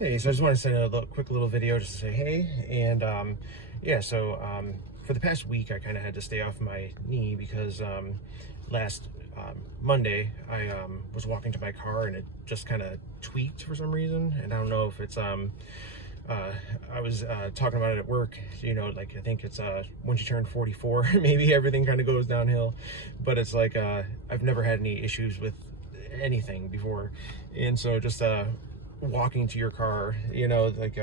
Hey, so I just want to send a quick little video just to say hey. And yeah, so for the past week, I kind of had to stay off my knee because last Monday, I was walking to my car and it just kind of tweaked for some reason. And I don't know if it's, I was talking about it at work, like I think it's once you turn 44, maybe everything kind of goes downhill. But it's like I've never had any issues with anything before. And so just walking to your car, like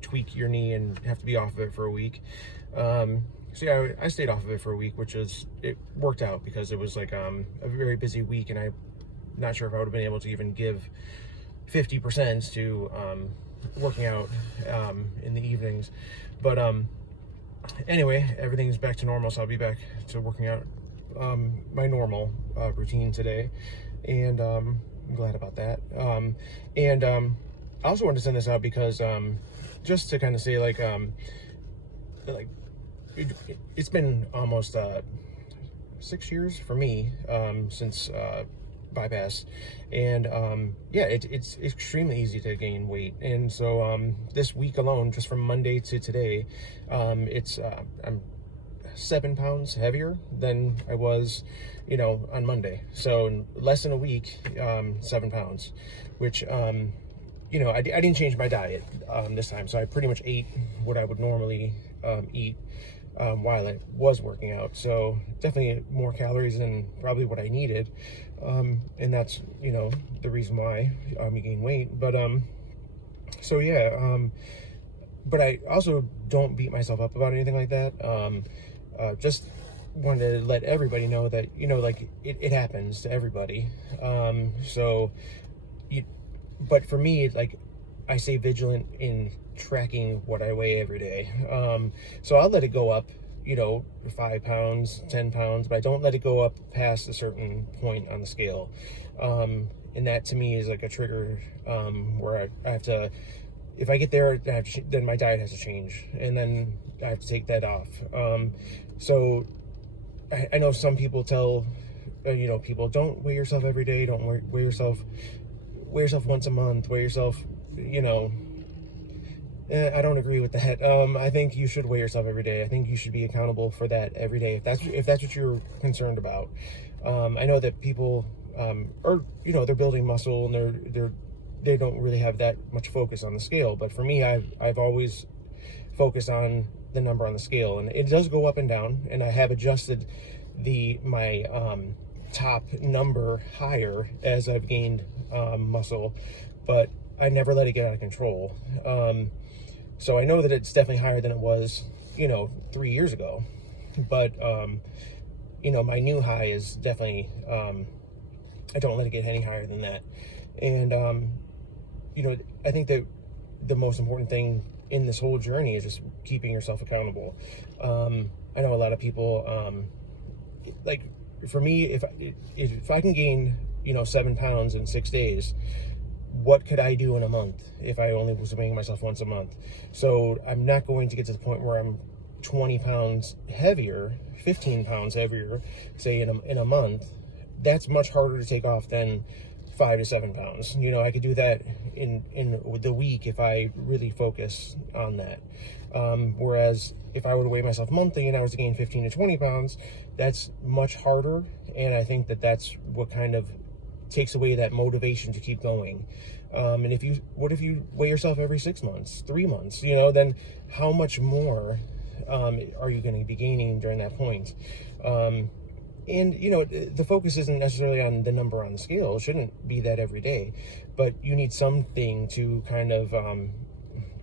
tweak your knee and have to be off of it for a week. So yeah, I stayed off of it for a week, it worked out because it was like a very busy week, and I'm not sure if I would have been able to even give 50% to working out in the evenings. But anyway, everything's back to normal, so I'll be back to working out my normal routine today, and I'm glad about that. And I also wanted to send this out because just to kind of say like it's been almost 6 years for me since bypass, and yeah, it's extremely easy to gain weight. And so this week alone, just from Monday to today, I'm 7 pounds heavier than I was, on Monday. So in less than a week, 7 pounds, which, I didn't change my diet this time. So I pretty much ate what I would normally eat while I was working out. So definitely more calories than probably what I needed. And that's, the reason why you gain weight. But so yeah, but I also don't beat myself up about anything like that. Just wanted to let everybody know that, like it happens to everybody. But for me, like, I stay vigilant in tracking what I weigh every day. So I'll let it go up, 5 pounds, 10 pounds, but I don't let it go up past a certain point on the scale. And that to me is like a trigger, where I have to, if I get there, then my diet has to change, and then I have to take that off. So I know some people tell, people, don't weigh yourself every day, don't weigh yourself once a month, weigh yourself, I don't agree with that. I think you should weigh yourself every day. I think you should be accountable for that every day, if that's what you're concerned about. I know that people they're building muscle, and they don't really have that much focus on the scale. But for me, I've always focused on the number on the scale, and it does go up and down, and I have adjusted my top number higher as I've gained muscle, but I never let it get out of control. So I know that it's definitely higher than it was, 3 years ago, but my new high is definitely, I don't let it get any higher than that. And I think that the most important thing in this whole journey is just keeping yourself accountable. I know a lot of people, like for me, if I can gain, 7 pounds in 6 days, what could I do in a month if I only was weighing myself once a month? So I'm not going to get to the point where I'm 20 pounds heavier, 15 pounds heavier, say in a month. That's much harder to take off than 5 to 7 pounds. I could do that in the week if I really focus on that. Whereas if I were to weigh myself monthly and I was to gain 15 to 20 pounds, that's much harder. And I think that that's what kind of takes away that motivation to keep going. And what if you weigh yourself every 6 months, 3 months, then how much more are you going to be gaining during that point? And the focus isn't necessarily on the number on the scale. It shouldn't be that every day, but you need something to kind of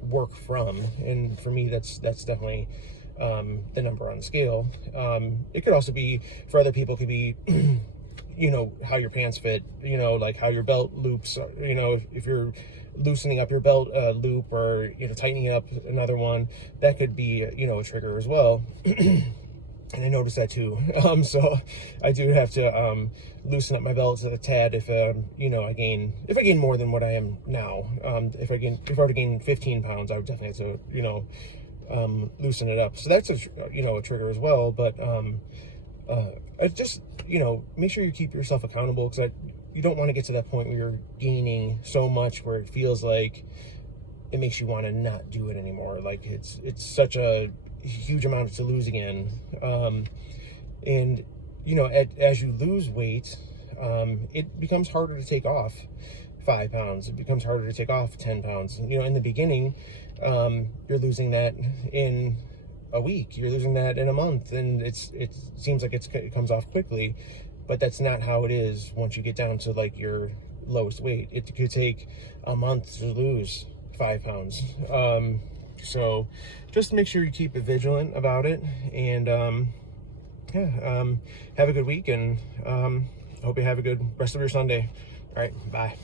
work from. And for me, that's definitely the number on the scale. It could also be, for other people, could be how your pants fit, like how your belt loops, if you're loosening up your belt loop, or tightening up another one, that could be a trigger as well. And I noticed that too. So I do have to loosen up my belt a tad if I gain more than what I am now. If I were to gain 15 pounds, I would definitely have to loosen it up. So that's a trigger as well. But I just make sure you keep yourself accountable, because you don't want to get to that point where you're gaining so much where it feels like it makes you want to not do it anymore. Like it's such a huge amount to lose again. And you know, as you lose weight, it becomes harder to take off 5 pounds. It becomes harder to take off 10 pounds. You know, in the beginning, you're losing that in a week, you're losing that in a month, and it seems like it comes off quickly, but that's not how it is once you get down to like your lowest weight. It could take a month to lose 5 pounds. So just make sure you keep it vigilant about it, and have a good week, and hope you have a good rest of your Sunday. All right, bye.